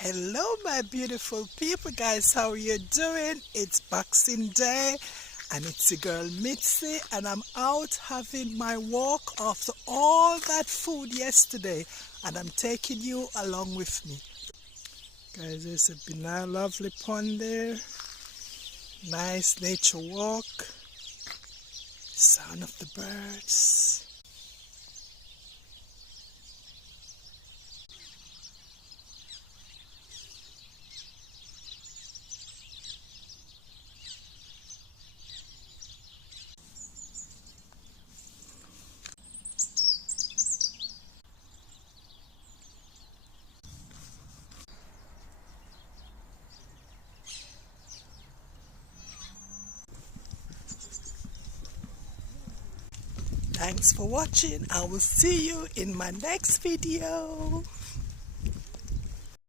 Hello my beautiful people, guys, how are you doing? It's Boxing Day and it's your girl Mitzi, and I'm out having my walk after all that food yesterday, and I'm taking you along with me. Guys, there's a banana lovely pond there, nice nature walk, sound of the birds. Thanks for watching. I will see you in my next video.